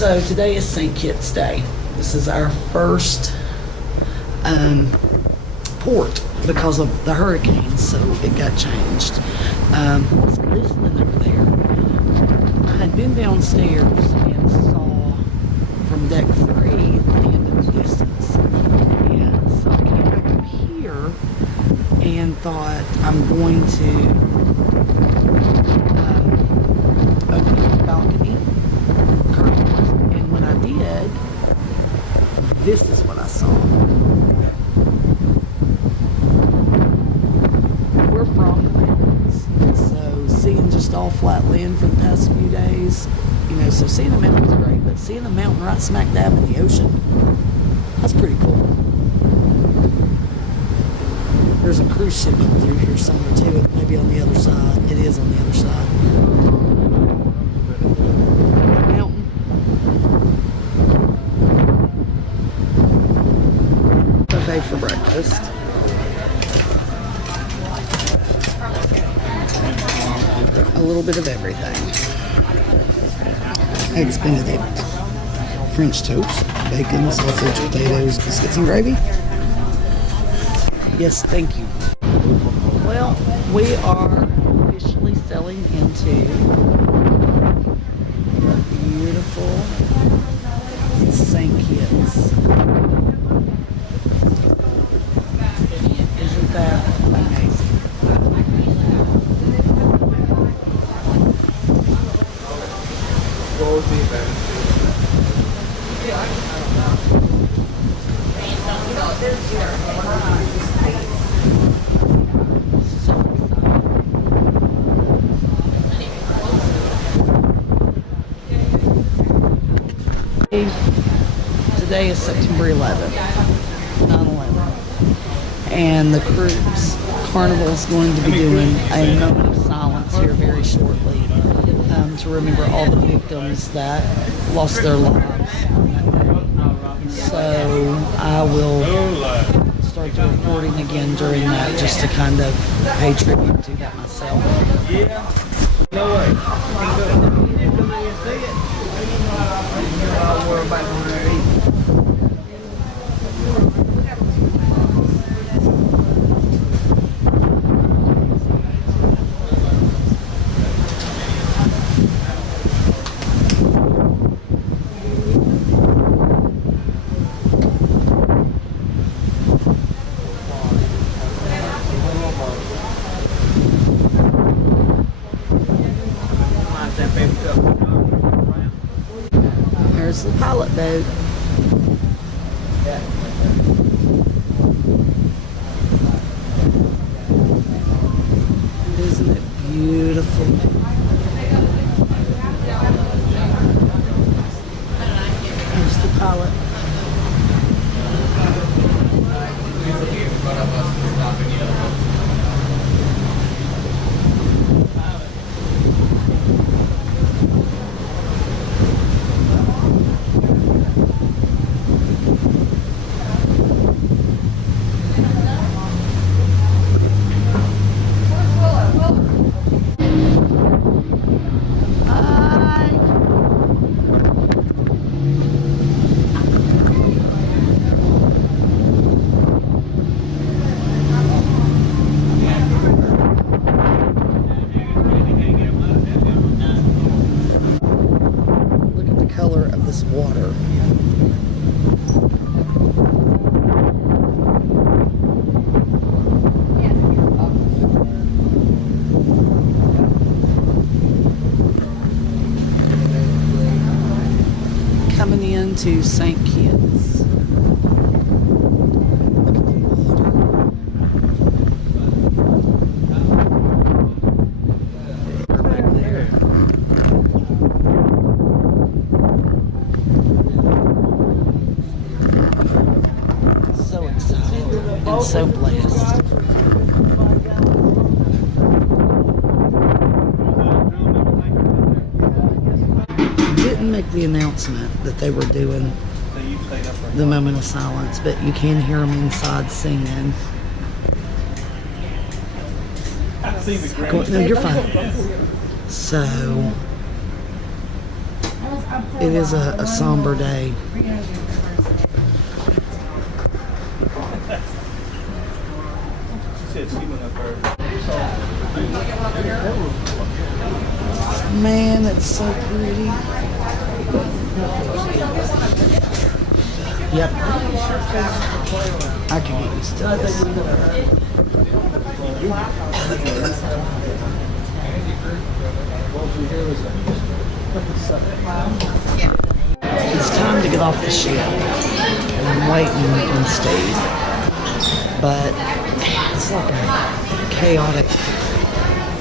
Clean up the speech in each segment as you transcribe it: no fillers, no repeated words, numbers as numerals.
So today is St. Kitts Day. This is our first port because of the hurricane, so it got changed. It's glistening over there. I had been downstairs and saw from deck 3 the end of the distance. And so I came back up here and thought I'm going to open up the balcony curtains. And when I did, this is what I saw. We're from the mountains, so seeing just all flat land for the past few days, you know, so seeing the mountains is great, but seeing the mountain right smack dab in the ocean, that's pretty cool. There's a cruise ship through here somewhere too, maybe on the other side. It is on the other side. Mountain. Buffet for breakfast. A little bit of everything. Eggs Benedict, French toast, bacon, sausage, potatoes, biscuits, and gravy. Yes, thank you. Well, we are officially selling into the beautiful St. Kitts. Isn't that amazing? Today is September 11th, 9/11, and the cruise Carnival is going to be doing a moment of silence here very shortly to remember all the victims that lost their lives on that day. So I will start the recording again during that, just to kind of pay tribute to that myself. There's the pilot boat. Isn't it beautiful? There's the pilot. Water. Coming into St. Kitts. Look at the water. Right there. And so blessed. Didn't make the announcement that they were doing the moment of silence, but you can hear them inside singing. No, you're fine. So It is a somber day. Man, it's so pretty. Yep. I can get used to this. It's time to get off the ship. And I'm waiting on Steve. But it's like a chaotic.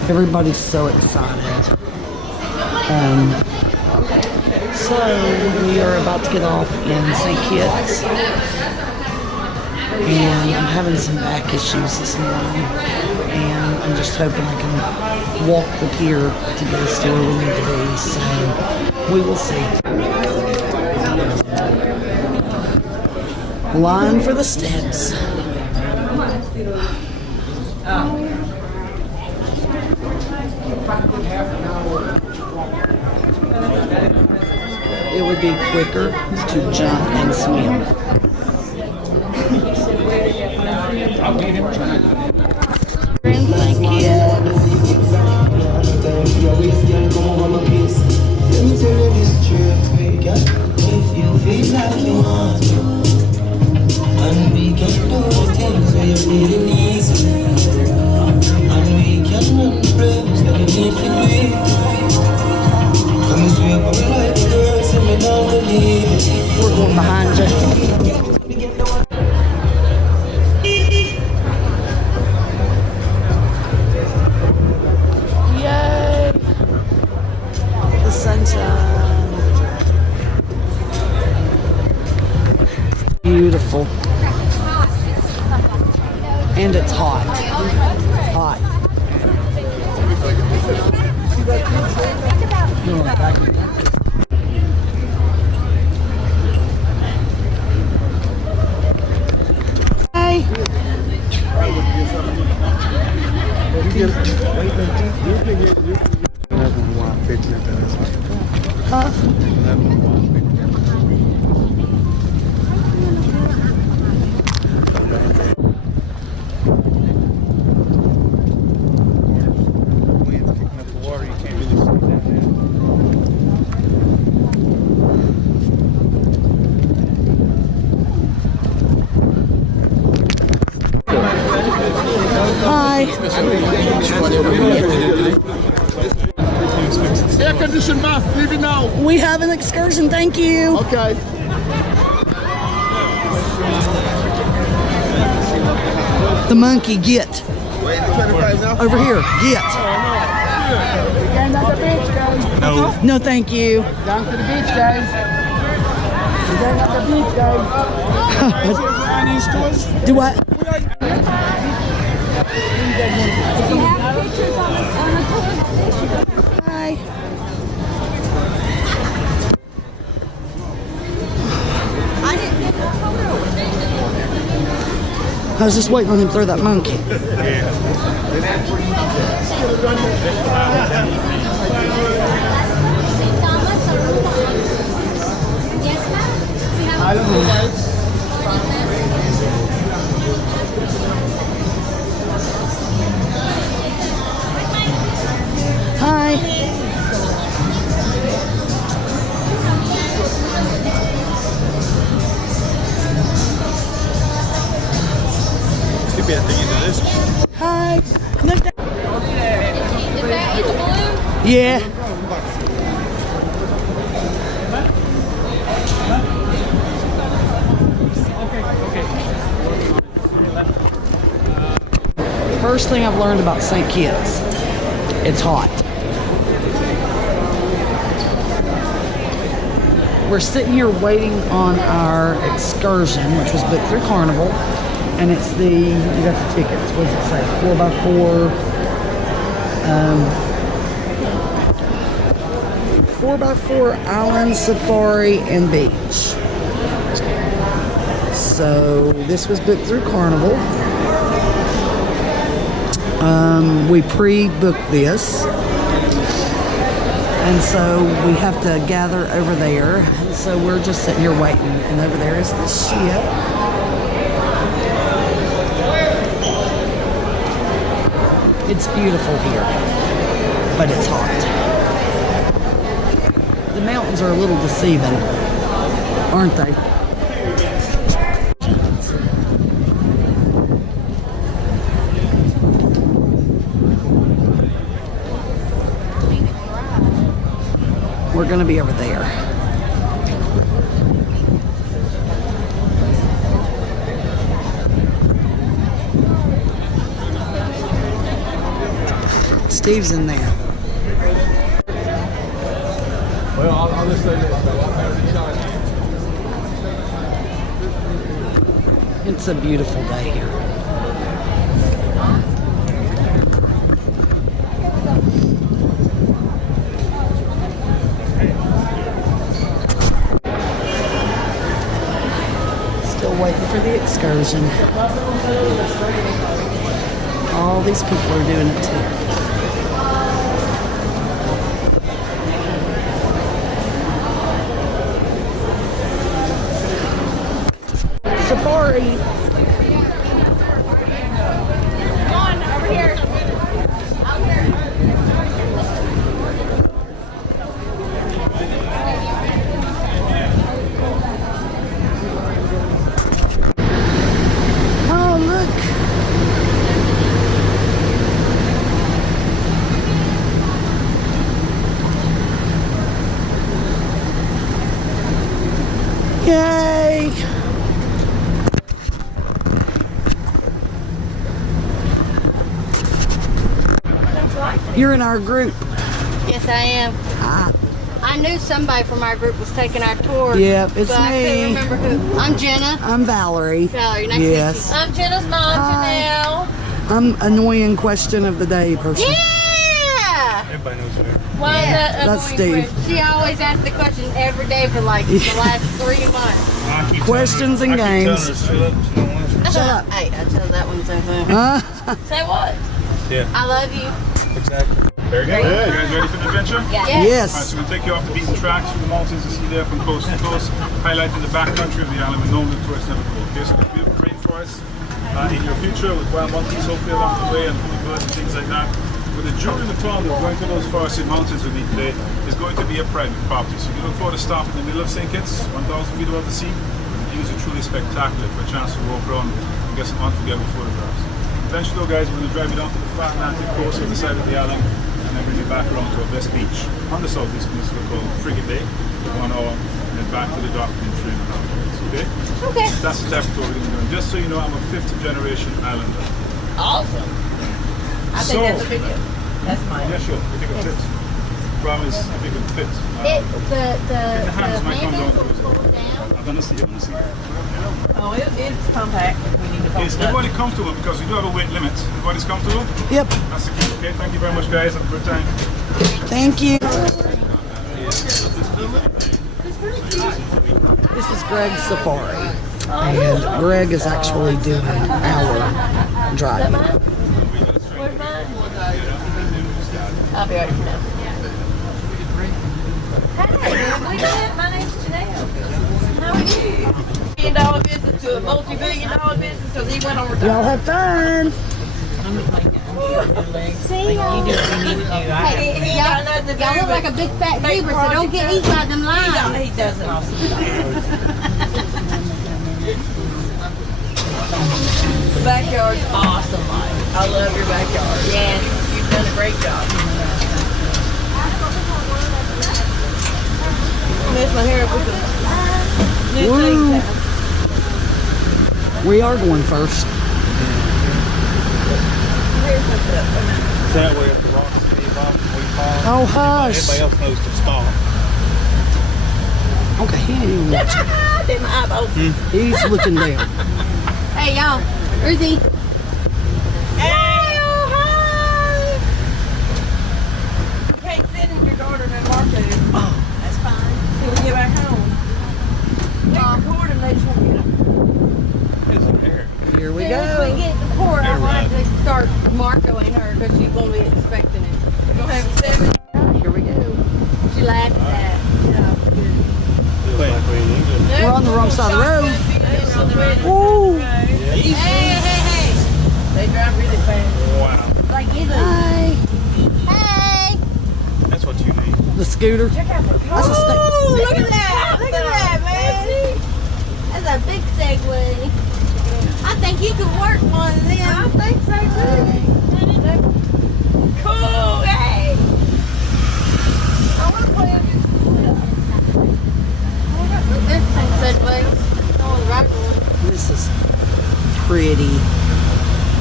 Everybody's so excited. So we are about to get off in St. Kitts, and I'm having some back issues this morning, and I'm just hoping I can walk the pier to get us to where we need to be, so we will see. Line for the steps. It would be quicker to jump and swim. Thank you. If you feel like you want to, and we can do things where you feel it easy, and we can run the place that you need to be. We're going behind you. Yay! The sunshine. Beautiful. And it's hot. It's hot. Hey. Huh? Air conditioned bath, leave it now. We have an excursion, thank you. Okay. The monkey, get. Over here, get. Going on the beach, guys. No. No, thank you. Down to the beach, guys. We're going on the beach, guys. Do what? Hi. I was just waiting on him to throw that monkey. Hi. Could be a thing into this. Hi. No, Is that in the balloon? yeah. First thing I've learned about St. Kitts, it's hot. We're sitting here waiting on our excursion, which was booked through Carnival, and it's you got the tickets, what does it say, 4x4, 4x4 Island Safari and Beach. So this was booked through Carnival. We pre-booked this, And so we have to gather over there. And so we're just sitting here waiting. And over there is the ship. It's beautiful here, but it's hot. The mountains are a little deceiving, aren't they? We're going to be over there. Steve's in there. Well, I'll just say this. It's a beautiful day here. Still waiting for the excursion. All these people are doing it too. Safari. Come on, over here. Out here. Oh, look. Yay. You're in our group. Yes, I am. Ah, I knew somebody from our group was taking our tour. Yep, it's but I me. couldn't remember who. I'm Jenna. I'm Valerie. Valerie, nice Yes. to meet I'm Jenna's mom, Hi. Janelle. I'm annoying question of the day person. you. Yeah! Everybody knows who they are. Why is that That's annoying Steve. question? She always asks the question every day for like the last 3 months. Questions and games. Shut up. Hey, I tell that one the same thing. Say what? Yeah, I love you. exactly. Very good. You guys ready for the adventure? Yes. Alright, Yes. so we'll take you off the beaten tracks through the mountains you see there from coast to coast, highlighting the backcountry of the island where normally tourists never go. Okay, so there's beautiful rainforests in your future with wild monkeys hopefully along the way and birds and things like that. But the jewel in the crown of going to those forested mountains with me today is going to be a private property. So you look forward to stopping in the middle of St. Kitts, 1,000 feet above the sea. The views are truly spectacular for a chance to walk around and get some unforgettable photographs. Eventually though guys, we're going to drive you down to the flat Atlantic coast on the side of the island and then bring you back around to our best beach on the southeast peninsula called Frigate Bay for 1 hour and then back to the dock in 3.5 hours. Okay? Okay. That's the type of tour we're going to be doing. Just so you know, I'm a 5th generation islander. Awesome. I think that's a big deal. That's mine. Yeah, sure. I think it fits. Promise, I think it fits. The hands might come handles down. will pull down. I'm gonna see. Oh, it's compact. We need to Is everybody comfortable? Because we do have a weight limit. Everybody's comfortable? Yep. That's the key. Okay, thank you very much, guys. Have a good time. Thank you. This is Greg's safari. And Greg is actually doing our driving. Where's mine? I'll be right now. Hey, my name's Janelle. How are you? $1 million business to a multi-billion-dollar business because he went on retirement. Y'all have fun. See y'all. Hey, y'all look like a big fat zebra, so don't get eaten by them lions. He does an awesome job. The backyard's awesome, Mike. I love your backyard. Yes, you've done a great job. Mess my hair up with the new Woo. things. We are going first. That way up the rocks, we fall. Oh, hush. Everybody else knows to stop. Okay, he ain't even watching. Them eyeballs. He's looking down. Hey, y'all. Ruthie. Hey, oh, hi. You can't sit in your garden and mark it. Oh. That's fine. Till we get back home. We record and they just want to get up. It's some hair. Here we As soon as we go. get the port, I want to start Marcoing her because she's going to be expecting it. We're going to have it 7. Here we go. side of the road. Ooh. Hey. They drive really fast. Wow. Like either. Hey. Hey. That's what you need. The scooter. That's a Ooh, look at that. Look at that, man. That's a big Segway. I think you could work one of them. I think so too. Cool, hey. I want to play There's some Segways. Oh, right one. This is pretty.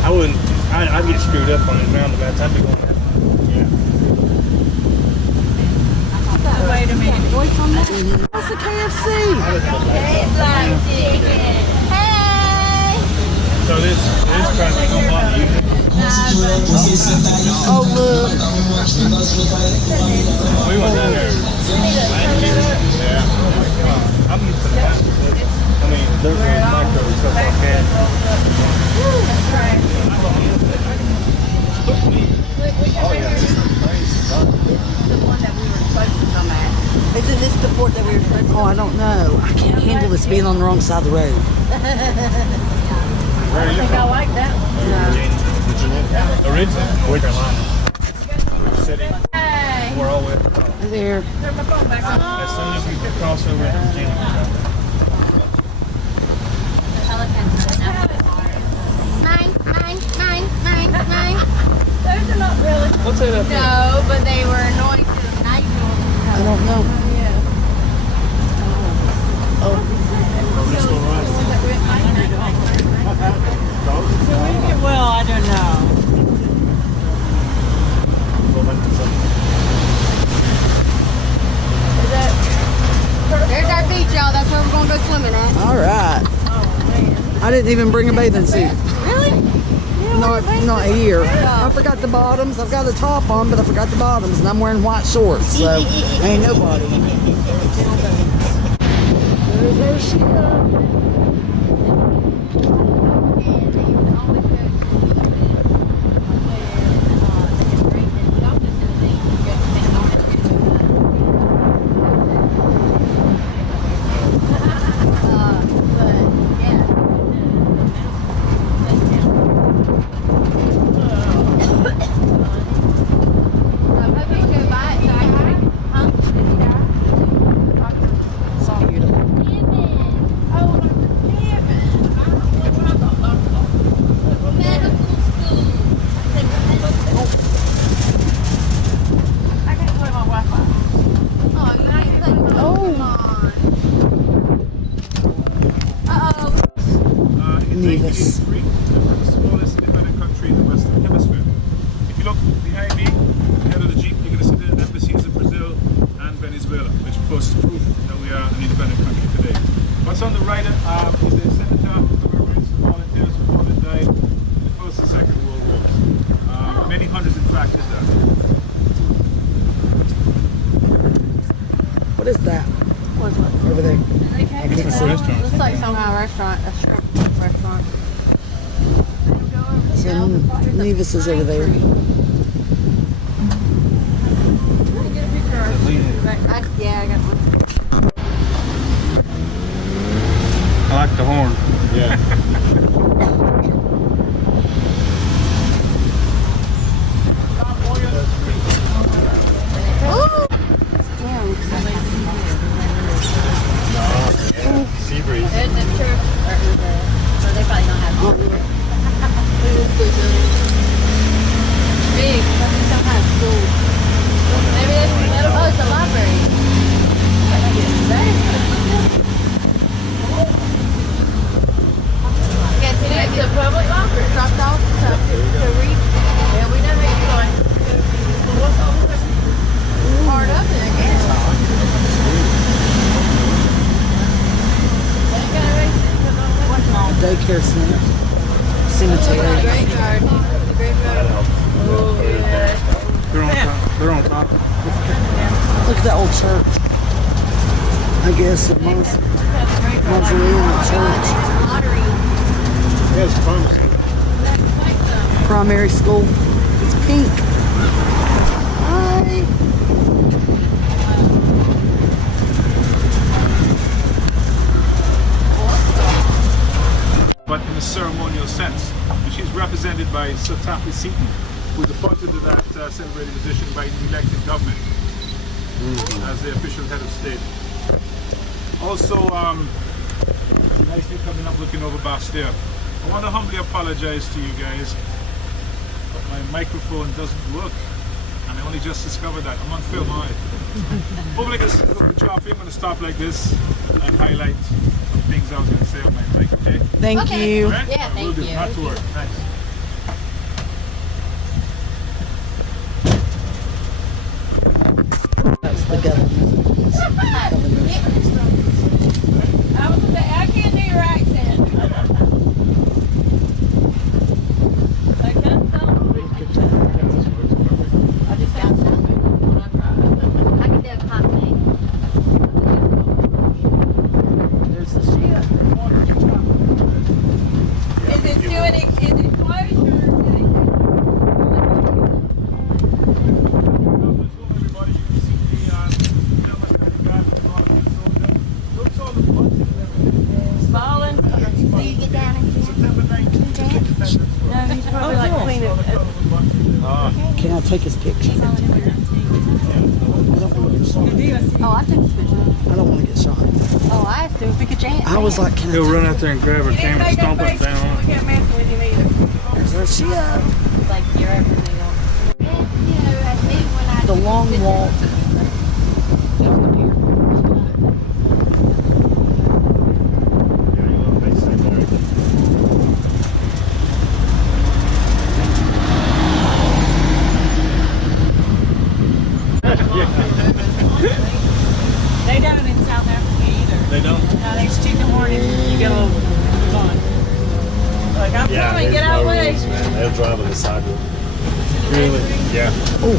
I wouldn't. I'd get screwed up on these roundabouts. I'd be going that. Yeah. Wait a minute. Voice on that? That's a KFC. It's like chicken. Hey. So this traffic on my you. Oh look. We went down there. Yeah. I'm used to that. I mean, there's a micro and stuff like that. Isn't this the port that we were supposed to Oh, I don't know. I can't handle this being on the wrong side of the road. Where are you from? I like that one. Originally, North Carolina. City. Hey. We're all the way at the top. There. Turn my phone back on. As soon as we cross over into Virginia, Nine. Those are not really. what's that up there? No, but they were annoying to the night. I don't know. Well, I don't know. There's our beach, y'all. That's where we're going to go swimming at. All right. I didn't even bring a bathing suit. Really? Not here. I forgot the bottoms. I've got the top on, but I forgot the bottoms, and I'm wearing white shorts, so ain't nobody. There's our ship. Nevis. 1983, the smallest independent country in the Western Hemisphere. If you look behind me, ahead of the Jeep, you're going to see the embassies of Brazil and Venezuela, which of course is proof that we are an independent country today. What's on the right is the cenotaph of commemorates the volunteers who fought and died in the First and Second World Wars. Many hundreds, in fact, is that. What is that? Over there. I can't see. Looks like some kind of restaurant, a shrimp restaurant. So Nevis is over there. Yeah, I got one. I like the horn. Yeah. Sea breeze. There's the church. So they probably don't have it. Big. Probably some kind of school. Maybe it's a library. Yeah, see that? It's a public library. Dropped off to read. Yeah, we never even like. What's all this? Part of it, I guess. Daycare center. Cemetery. Graveyard. The graveyard. Oh, yeah. They're on top. Look at that old church. I guess it was mausoleum or church. Lottery. Yes, pharmacy. Primary school. It's pink. Hi. Sir Taffy Seaton, who was appointed to that celebrated position by the elected government as the official head of state. Also, nicely coming up looking over Bastille. I want to humbly apologize to you guys, but my microphone doesn't work, and I only just discovered that. I'm on film, aren't I? Hopefully I can look at the job. I'm going to stop like this and highlight some things I was going to say on my mic, okay? Thank Okay. you. All right? Yeah, Will thank do. you. Not to worry. Thanks. That's the government. I was gonna say, I can't do your accent. I can't tell. I just got something. I can do a coffee. There's the ship. Is it closed or is it? Everybody, you can see the Thelma County Gardens and all of that. So looks all the bunches and everything. Falling. Do you get down and September 19th, Independence Day. No, he's probably like cleaning. Can I take his picture? I don't want to get shot. Oh, I took a picture. I don't want to get shot. Oh, I assumed we could chance. I was like, can I He'll take run out there and grab her You didn't camera, make that stomp it face. down on We it. can't mess with him either. There's the ship. Like you're everything else. Yeah, you know, as me when I The long walk down the pier. They don't in South Africa either. They don't? No, they just in the morning, you go on. Like, I'm coming, get out of the way. They'll drive on the sidewalk. Really? Yeah. Oh,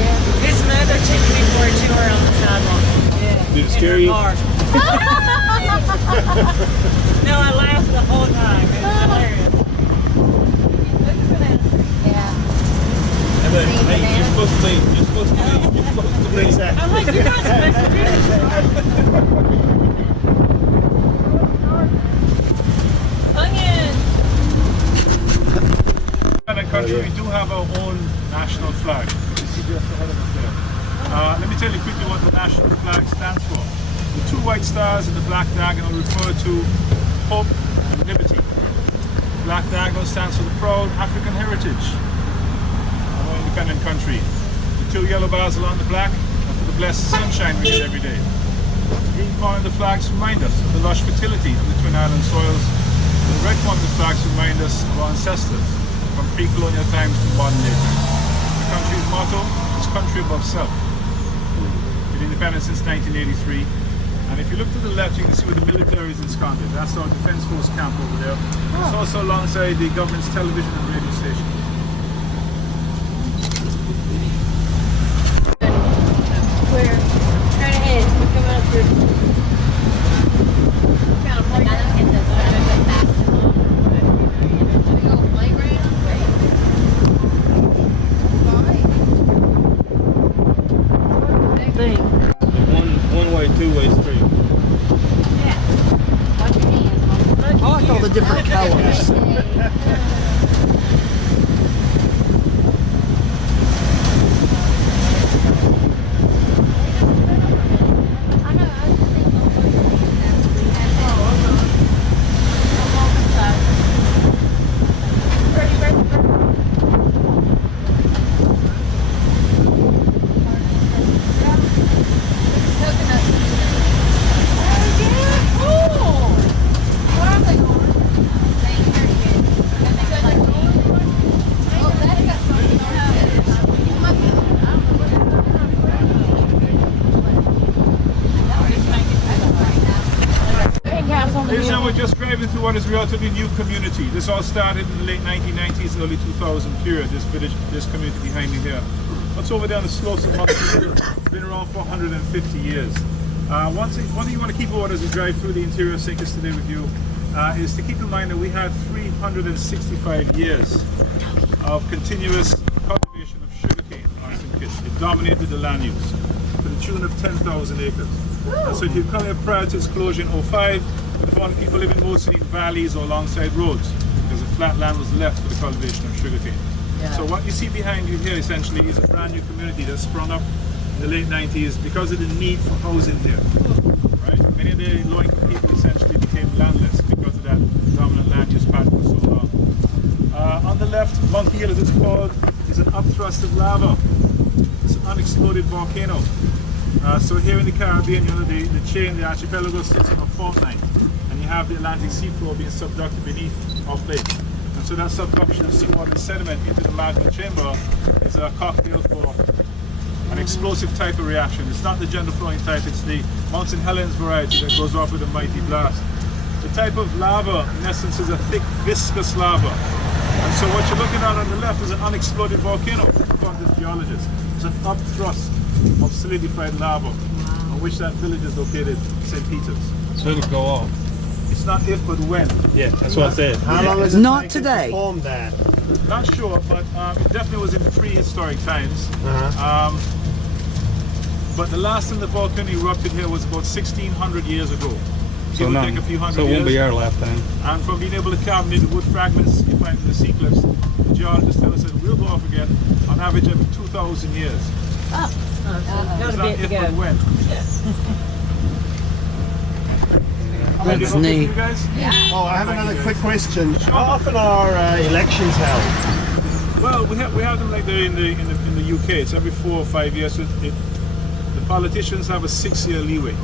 yeah. This mother took me for a tour on the sidewalk. Yeah. Did it scare you? Car. No, I laughed the whole time. It was hilarious. yeah. Hey, you're supposed to leave. You're supposed to leave. You're supposed to leave. Exactly. I'm like, you're not supposed to do this. Onion. In the country, we do have our own national flag. You see just ahead of us there. Let me tell you quickly what the national flag stands for. The two white stars and the black diagonal refer to hope and liberty. The black diagonal stands for the proud African heritage of our independent country. The two yellow bars along the black are for the blessed sunshine we get every day. The green corner of the flags remind us of the lush fertility of the Twin Island soils. The red corner of the flags remind us of our ancestors from pre-colonial times to modern day times. The country's motto is country above self. Been independent since 1983. And if you look to the left, you can see where the military is ensconced. That's our Defence Force camp over there. It's also alongside the government's television and radio station. Where? Turn ahead. We're coming up through. Kind of playground. Thing. One way, two-way street. I like all the different colors. Ladies and gentlemen, we're just driving through what is a relatively new community. This all started in the late 1990s, early 2000 period, this community behind me here. What's over there on the slopes of Mount Hill? It's been around for 150 years. One thing you want to keep in mind as we drive through the interior of St. Kitts today with you is to keep in mind that we had 365 years of continuous cultivation of sugarcane on St. Kitts. It dominated the land use to the tune of 10,000 acres. And so if you come here prior to its closure in 05, we found people living mostly in valleys or alongside roads. because the flat land was left for the cultivation of sugarcane. So what you see behind you here essentially is a brand new community that sprung up in the late 90s because of the need for housing there. Right? Many of the low-income people essentially became landless because of that dominant land use pattern for so long. On the left, Monkey Hill, as it's called, is an upthrust of lava. It's an unexploded volcano. So here in the Caribbean, you know, the chain, the archipelago sits on a fault line, and you have the Atlantic seafloor being subducted beneath our plate. And so that subduction of seawater and sediment into the magma chamber is a cocktail for an explosive type of reaction. It's not the gentle flowing type, it's the Mount St. Helens variety that goes off with a mighty blast. The type of lava, in essence, is a thick, viscous lava. And so what you're looking at on the left is an unexploded volcano, according to geologists. It's an upthrust of solidified lava, on which that village is located, St. Peter's. So it'll go off. It's not if, but when. Yeah, that's what I said. How long has it Not taken today. to form that? Not sure, but it definitely was in prehistoric times. But the last time the volcano erupted here was about 1,600 years ago. So, Give or take a few hundred so it won't years. be our lifetime. And from being able to carbonate the wood fragments you find in the sea cliffs, the geologists tell us that it will go off again on average every 2,000 years. Got It's a not bit to if, but go. when. That's Okay neat. for you guys? Oh, I have another quick question. How often are elections held? Well, we have them like they're in the UK. It's every 4 or 5 years. So the politicians have a 6-year leeway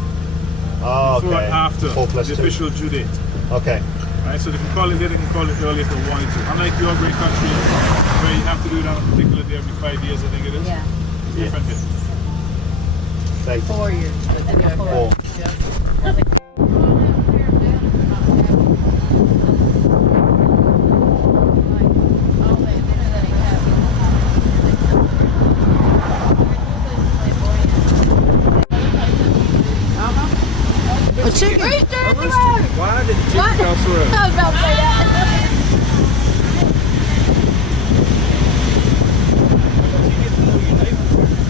Oh, before okay. and after 4 plus the 2. official due date. Okay. Right, so they can call it later, they can call it early if they wanted to. Unlike your great country, where you have to do it on a particular day every 5 years, I think it is. Yeah. It's different here. Thank you. 4 years. Four. A chicken. Why did the chicken cross the road? I was about to say that.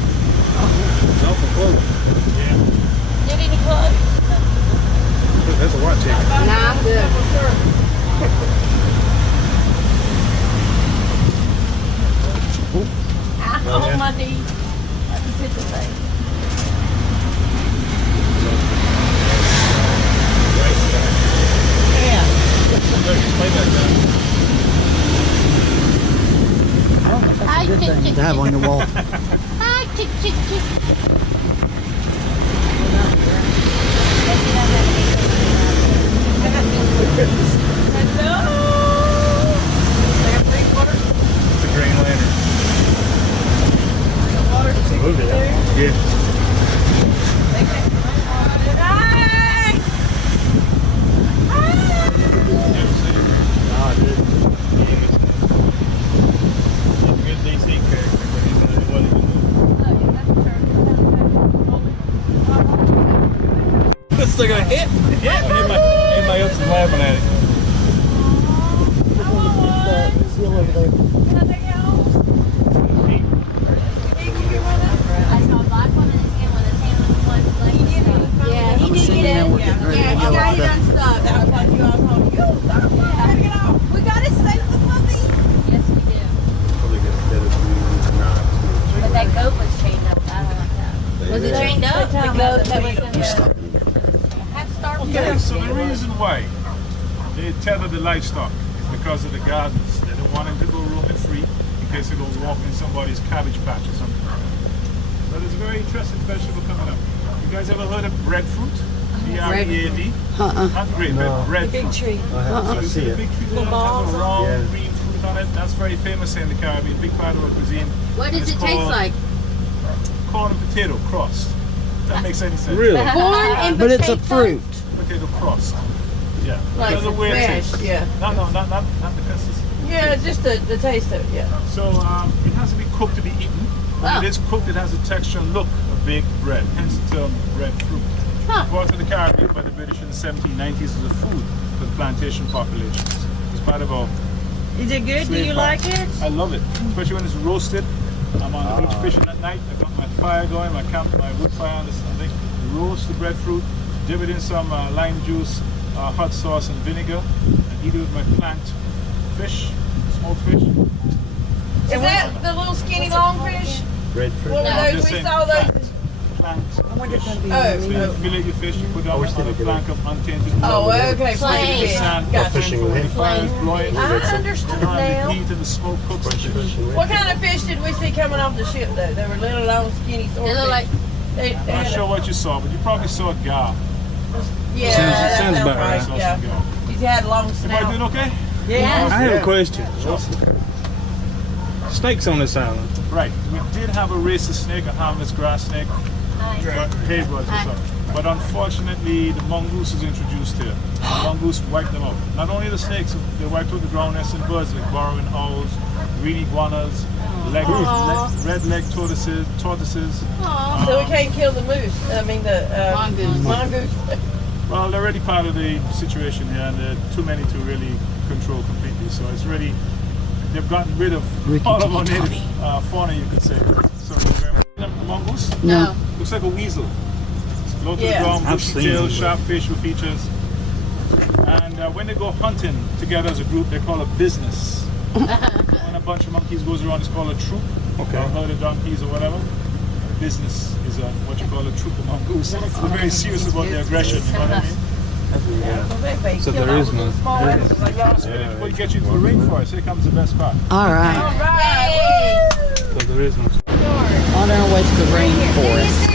No, for clothing. Need any clothes? That's a white chicken. Nah, I'm good. On my knee. I can fit the thing. I don't know if that's a good thing to have on your wall. Hi, chick, chick, chick. It's a Green Lantern. Move it out. Yeah. Ah, dude. Good DC character, but he wasn't even It's like a hit. Everybody else is laughing at it. Yeah, he I'm did assuming get that it. we're getting ready Yeah, to he go got up it there. unstuck. That was like you all told me. We got it safe with puppy. Yes, we do. Probably gonna get it not. But that goat was chained up. I don't like that. Was it trained up? The goat that was in You the... stuck. Have to start with Okay, so the reason why they tether the livestock is because of the gardens. They don't want them to go roaming free in case they go walk in somebody's cabbage patch or something. But there's a very interesting vegetable coming up. You guys ever heard of breadfruit? B-R-E-A-D? Not grape, but breadfruit. tree. I So see the it. big tree that has a round Yeah. green fruit on it. That's very famous in the Caribbean, big part of our cuisine. What does It's it taste called like? Corn and potato crossed. If that makes any sense. Really? Corn and But it's a potato? fruit. Potato crossed. Yeah. Like Because of where it fresh, tastes. yeah. No, not the consistency. Yeah, just the taste of it, yeah. So it has to be cooked to be eaten. When it is cooked, it has a texture and look of baked bread, hence the term breadfruit. Brought to the Caribbean by the British in the 1790s as a food for the plantation populations. It's part of our Is it good? Do slave you past. like it? I love it, especially when it's roasted. I'm on the beach fishing at night. I got my fire going, my wood fire on this thing. Roast the breadfruit, dip it in some lime juice, hot sauce and vinegar, and eat it with my plant fish, smoked fish. Is that the little skinny long fish? Breadfruit. One No, of I'm those just we saying saw those. Plant fish. Oh, So you fillet your fish, you put it on a plank of untainted oh, wood. okay. Plain. Plain fish. Sand, Gotcha. fishing when the fire is blowing. I understood And now. the heat and the smoke cooks the fish. What kind of fish did we see coming off the ship though? They were little, long, skinny sort They of look like fish. They I'm not had sure what you saw, but you probably saw a gar. yeah, Sounds that about sounds right. right. Saw Yeah. some gar. He's had long Everybody doing snout. okay? Yeah. I have a question. Snakes on this island. Right. We did have a racist snake, a harmless grass snake. Hay bugs or something. But unfortunately, the mongoose is introduced here. The mongoose wiped them out. Not only the snakes, they wiped out the ground nesting birds like burrowing owls, green iguanas, red-legged tortoises. So we can't kill the moose. I mean the mongoose. Well, they're already part of the situation here, and there are too many to really control completely. So it's really, they've gotten rid of all of our native fauna, you could say. So they're very much. The mongoose No. looks like a weasel. It's low to the Yeah. ground, I've bushy seen tail, them. sharp facial features. And when they go hunting together as a group, they call a business. When a bunch of monkeys goes around, it's called a troop. Okay. Or a herd of donkeys or whatever. Business is what you call a troop of mongoose. They're very serious about their aggression, you know what I mean? So there is no. Last minute before you get you to the rainforest, here comes the best part. All right. Right. So there is no. On our way to the rainforest.